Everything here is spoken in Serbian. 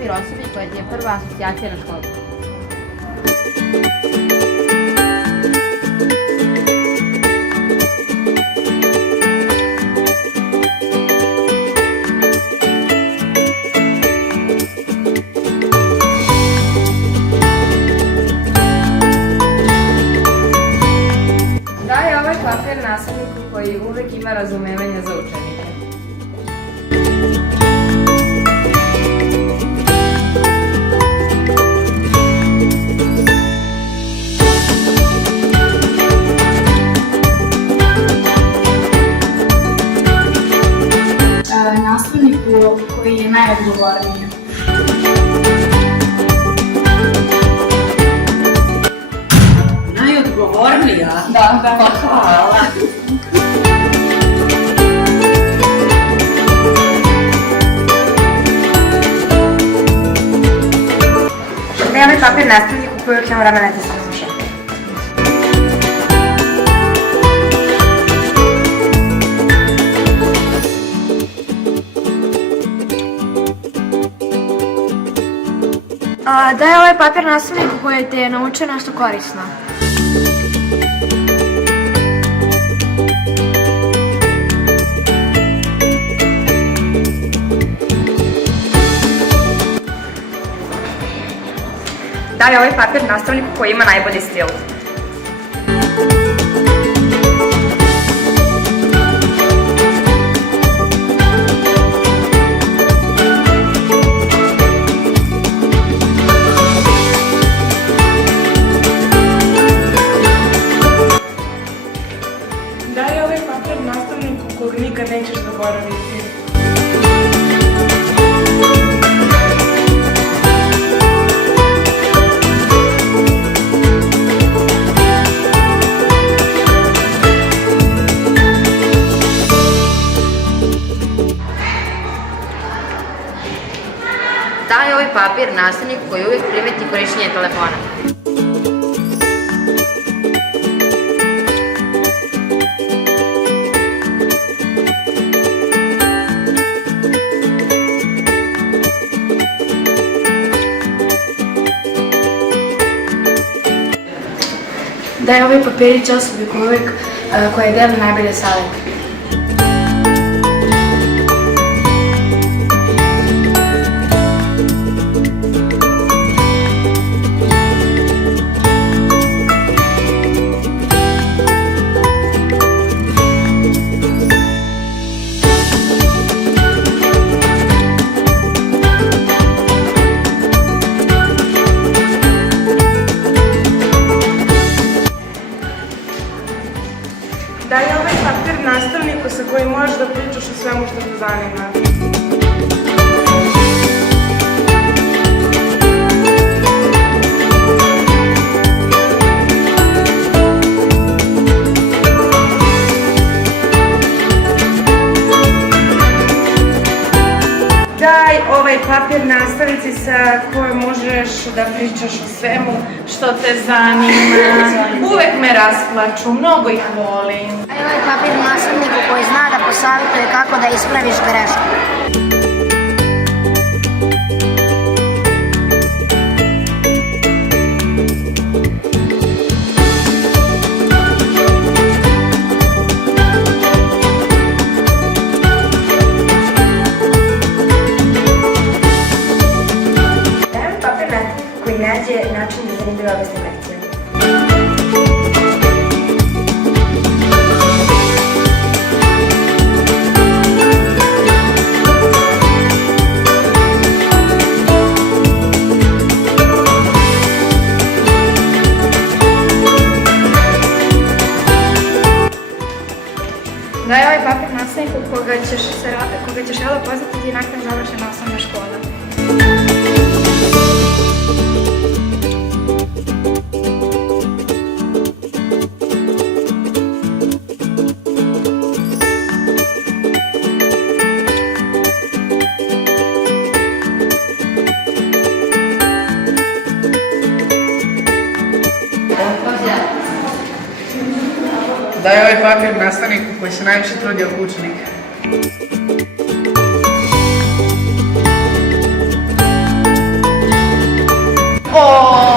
papir osobi koja ti je prva asocijacija na školu? Daj ovaj papir nastavniku koji uvek ima razumevanja za učenike. Nastavniku koji je najodgovorniji. Najodgovornija? Da. Pa hvala. Daj ovaj papir nastavniku koji uvek ima vremena da se sluša. Daj ovaj papir nastavniku koji te je naučio nešto korisno. Daj ovaj papir nastavniku koji ima najbolji stil. Daj ovaj papir nastavniku kog nikad nećeš zaboraviti. Daj ovaj papir nastavniku koji uvek primeti korišćenje telefona. Daj ovaj papirić osobi koja deli najbolje savete. Daj ovaj papir nastavniku sa kojim možeš da pričaš o svemu što te zanima. Daj ovaj papir nastavnici sa kojom možeš da pričaš o svemu što te zanima. Uvek me rasplaču, mnogo ih volim. Daj ovaj papir nastavniku koji zna da posavjetuje kako da ispraviš grešku. Koji nađe način da zanimljivo objasni lekciju. Daj ovaj papir nastavniku koga ćeš rado poznati nakon završene osnovne škole. Daj ovaj papir nastavniku koji se najviše trudi oko učenika. O,